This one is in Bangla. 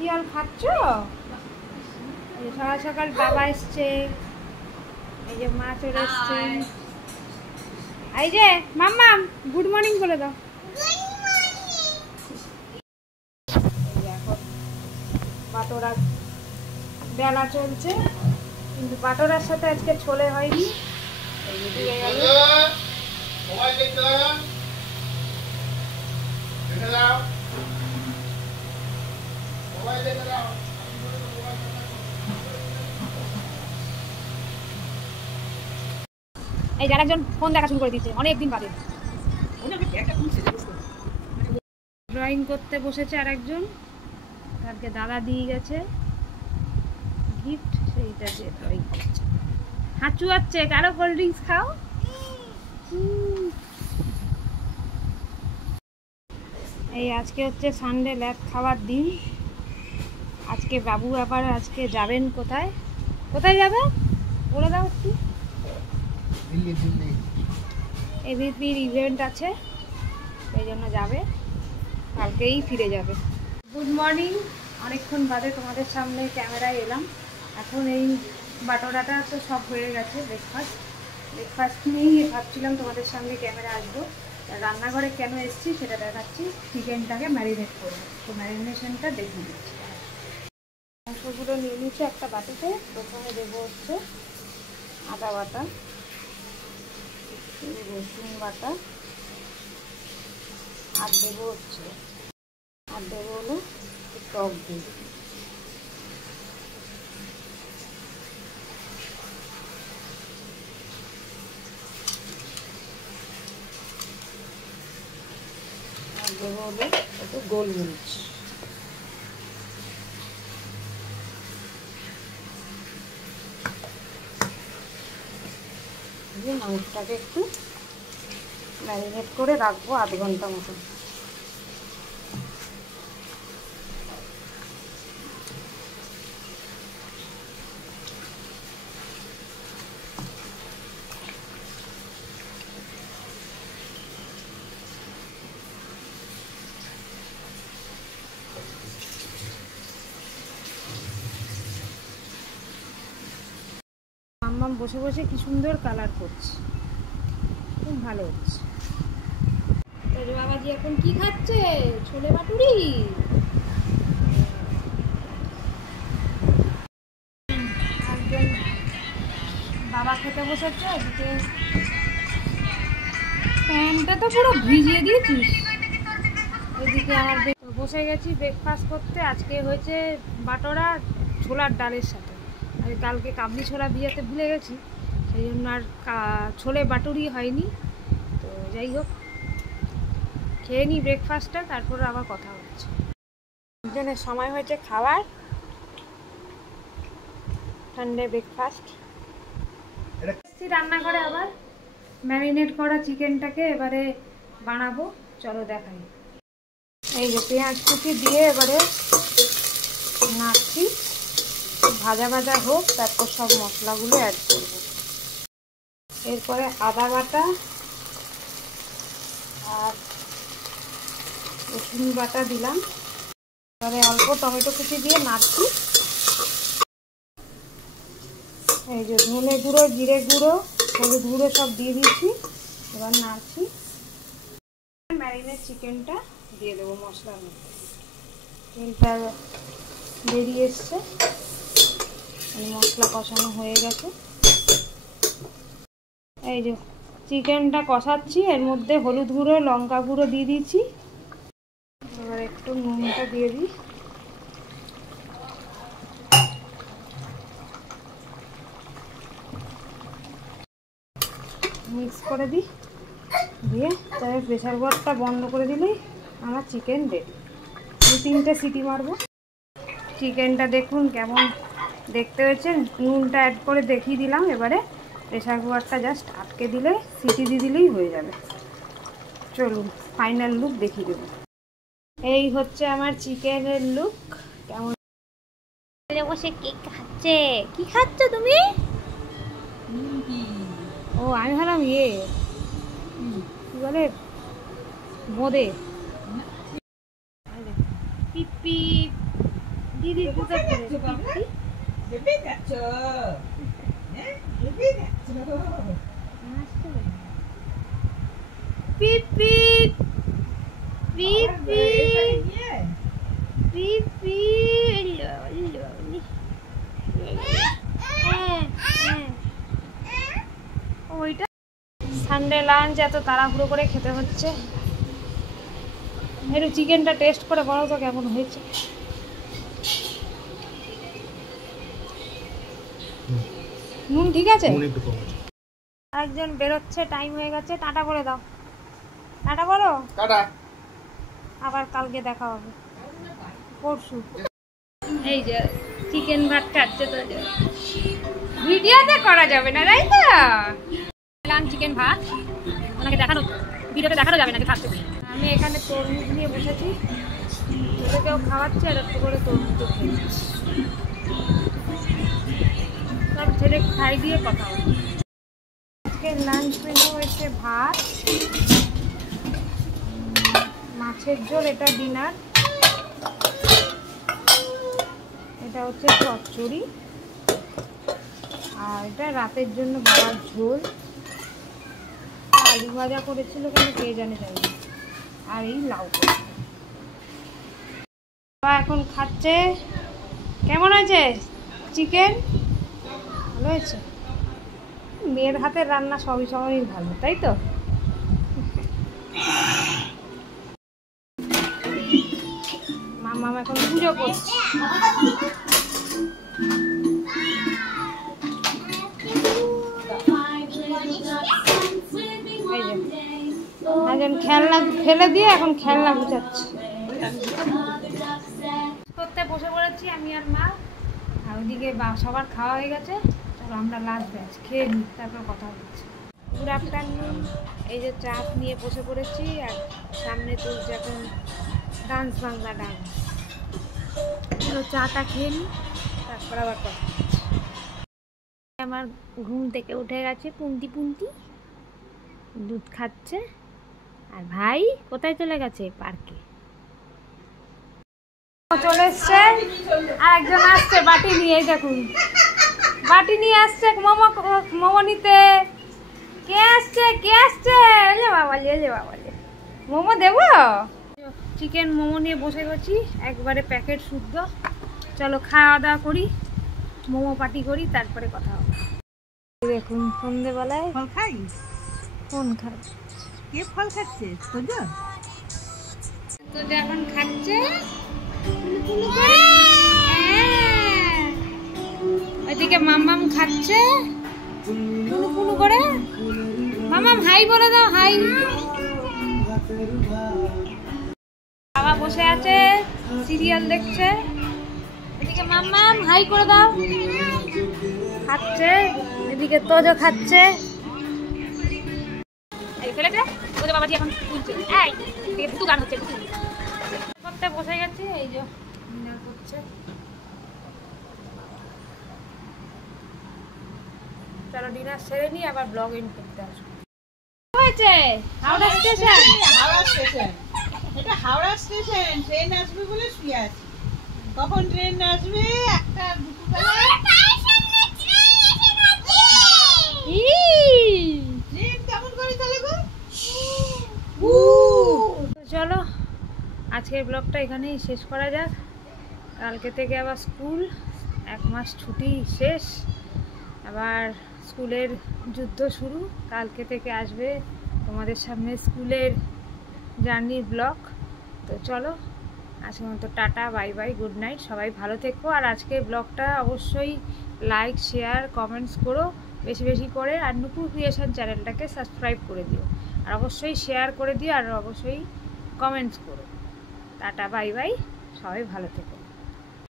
কি আর খাচ্ছ? সকাল সকাল বাবা এসছে, এই যে মা চলে এসছে। এই যে মাম্মাম গুড মর্নিং বলে দাও। এখন বাটোরা বেলা চলছে, কিন্তু বাটোরার সাথে আজকে ছোলে হয়নি। এই যার একজন ফোন দেখা শুরু করে দিচ্ছে অনেকদিন বাদে। ড্রয়িং করতে বসেছে আর একজন, তাকে দাদা দিয়ে গেছে গিফট, সেইটা দিয়ে ড্রয়িং করছে। হাঁচু হচ্ছে, কারো কোল্ড ড্রিঙ্কস খাও। এই আজকে হচ্ছে সানডে, ল্যাব খাওয়ার দিন। আজকে বাবু আবার আজকে যাবেন কোথায়, কোথায় যাবে বলে দাও একটু। এবিপির ইভেন্ট আছে, সেই জন্য যাবে, কালকেই ফিরে যাবে। গুড মর্নিং, অনেকক্ষণ বাদে তোমাদের সামনে ক্যামেরায় এলাম। এখন এই বাটোরাটা তো সব হয়ে গেছে, ব্রেকফাস্ট নিয়েই ভাবছিলাম তোমাদের সঙ্গে ক্যামেরা আসবো। রান্নাঘরে কেন এসেছি সেটা দেখাচ্ছি। চিকেনটাকে ম্যারিনেট করবো, তো ম্যারিনেশনটা দেখিয়ে দিচ্ছি। মাংসগুলো নিয়ে নিচ্ছে একটা বাটিতে। প্রথমে দেবো হচ্ছে আদা বাটা, রসুন বাটা, আর দেবো হলো টক দই। আর দেবো হলো একটু গোলমরিচ। দিয়ে মাংসটাকে একটু ম্যারিনেট করে রাখবো আধ ঘন্টা মতো। মাম্মাম বসে বসে কি সুন্দর কালার করছে, খুব ভালো হচ্ছে। তোর বাবাজি এখন কি খাচ্ছে? ছোলে বাটুরি। বাবা খেতে বসেছে, এদিকে প্যানটা তো পুরো ভিজিয়ে দিয়েছিস। এদিকে আমার বসে গেছি ব্রেকফাস্ট করতে। আজকে হয়েছে বাটোরা ছোলার ডালের সাথে। আর কালকে কাবলি ছোলা ভিজাতে ভুলে গেছি, সেই জন্য আর ছোলে বাটুরি হয়নি। তো যাই হোক, খেয়ে নিই ব্রেকফাস্টটা, তারপর আবার কথা হচ্ছে। একজনের সময় হয়েছে খাওয়ার, সানডে ব্রেকফাস্ট। রান্নাঘরে আবার ম্যারিনেট করা চিকেনটাকে এবারে বানাবো, চলো দেখাই। এই যে পেঁয়াজ কুচি দিয়ে এবারে নাড়ছি, ভাজা ভাজা হোক, তারপর সব মশলাগুলো অ্যাড করব। এরপরে আদা বাটা আর রসুন বাটা দিলাম, এবারে অল্প টমেটো কুচি দিয়ে নাড়ছি। এই যে ধনে গুঁড়ো, জিরে গুঁড়ো, হলুদ গুঁড়ো সব দিয়ে দিয়েছি, এবার নাড়ছি। ম্যারিনেট চিকেনটা দিয়ে দেবো মশলার মধ্যে। তেলটা বেরিয়ে এসছে, মশলা কষানো হয়ে গেছে। এই যে চিকেনটা কষাচ্ছি, এর মধ্যে হলুদ গুঁড়ো, লঙ্কা গুঁড়ো দিয়ে দিয়েছি। এবার একটু নুনটা দিয়ে দিই। মিক্স করে দিই, দিয়ে তবে প্রেসার কুকারটা বন্ধ করে দিলেই আমার চিকেন রেডি। 2-3টে সিটি মারবো। চিকেনটা দেখুন কেমন দেখতে হয়েছে, নুনটা অ্যাড করে দেখিয়ে দিলাম। এবারে প্রেসার কুকারটা জাস্ট আটকে দিলে, সিটি দিয়ে দিলেই হয়ে যাবে। চলুন ফাইনাল লুক দেখিয়ে দেবো। এই হচ্ছে আমার চিকেনের লুক। কেমন বসে কেক খাচ্ছে? কি খাচ্ছ তুমি? ও আমি ভাবলাম কি বলে বোঁদে। পিপি দিদি দুটো বেবি যাচ্ছ হ্যাঁ বেবি যাচ্ছ পিপ পিপ পিপ পিপ ওইটা সানডে লাঞ্চ এত তাড়াহুড়ো করে খেতে হচ্ছে। একটু চিকেনটা টেস্ট করে বলো তো কেমন হয়েছে। নুন ঠিক আছে? আরেকজন বেরোচ্ছে, টাইম হয়ে গেছে, টাটা করে দাও। টাটা বলো। টাটা। আবার কালকে দেখা হবে, পরশু। এই যে চিকেন ভাত খাচ্ছে, তো ভিডিওতে করা যাবে না, তাই তো? চিকেন ভাত ওনাকে দেখানো, ভিডিওতে দেখানো যাবে না যে খাচ্ছে। আমি এখানে তরমুজ নিয়ে বসেছি, কেউ খাওয়াচ্ছে আর একটু করে তরমুজও খেয়েছি। সব ছেলে খাই দিয়ে কথা হবে। আজকে লাঞ্চ মেনু হয়েছে ভাত, মাছের ঝোল, এটা ডিনার, এটা হচ্ছে চচ্চড়ি, আর এটা রাতের জন্য বাবার ঝোল। আলু ভাজা করেছিল কেন কে জানে, যাই না। আর এই লাউ এখন খাচ্ছে। কেমন হয়েছে চিকেন? ভালো হয়েছে। মেয়ের হাতের রান্না সবই সময়ই ভালো, তাই তো? মামা এখন পুজো করছে। এখন খেলনা ফেলে দিয়ে এখন খেলনা গুছাচ্ছি। করতে বসে পড়েছি আমি আর মা, আর ওদিকে সবার খাওয়া হয়ে গেছে। তারপর আমরা লাস্ট ব্যাচ খেয়ে নিই, তারপর কথা হচ্ছে। Good afternoon. এই যে চা নিয়ে বসে পড়েছি, আর সামনে চলছে এখন ডান্স, বাংলা ডান্স। চাটা খেয়ে নিই, তারপর আবার কথা। আমার ঘুম থেকে উঠে গেছে পুন্তি পুন্তি, দুধ খাচ্ছে। আর ভাই কোথায় চলে গেছে? পার্কে চলে এসছে। আর একজন আসছে বাটি নিয়ে, দেখুন বাটি নিয়ে আসছে মোমো, মোমো নিতে। কে আসছে? কে আসছে? এলে বাবালি, এলে বাবালি, মোমো দেবো। চিকেন মোমো নিয়ে বসে গেছি, একবারে প্যাকেট শুদ্ধ। চলো খাওয়া দাওয়া করি, মোমো পার্টি করি, তারপরে কথা হবে। দেখুন সন্ধ্যেবেলায় ফল খাই। কোন খাই? কে ফল খাচ্ছে? তোজো তোজো এখন খাচ্ছে। ওইদিকে মামাম খাচ্ছে কুলু কুলু করে। মামাম হাই বলে দাও, হাই। বাবা বসে আছে, সিরিয়াল দেখছে। এদিকে মামাম হাই করে দাও, খাচ্ছে। এদিকে তোজো খাচ্ছে। এই ফেলেছে তোজো, বাবাজি এখন তুলছে। এই একটু গান হচ্ছে, করতে বসে গেছি। এই যে ডিনার করছে। চলো ডিনার সেরে নিই, আবার ব্লগ ইন করতে আসবো। হয়েছে হাওড়া স্টেশন। হাওড়া স্টেশন, এটা হাওড়া স্টেশন। ট্রেন আসবে বলে শুয়ে আছি। কখন ট্রেন আসবে? একটা দুপুরবেলা। ট্রেন কেমন করে চলে গো? চলো আজকের ব্লগটা এখানেই শেষ করা যাক। কালকে থেকে আবার স্কুল, 1 মাস ছুটি শেষ, আবার স্কুলের যুদ্ধ শুরু। কালকে থেকে আসবে তোমাদের সামনে স্কুলের জার্নির ব্লগ। তো চলো আজকের মতো tata, bye bye, good night, সবাই ভালো থেকো। আর আজকের ব্লগটা অবশ্যই লাইক, শেয়ার, কমেন্টস করো বেশি বেশি করে। আর নুপুর ক্রিয়েশন চ্যানেলটাকে সাবস্ক্রাইব করে দিও, আর অবশ্যই শেয়ার করে দিও, আর অবশ্যই কমেন্টস করো। টাটা, বাই বাই, সবাই ভালো থেকো।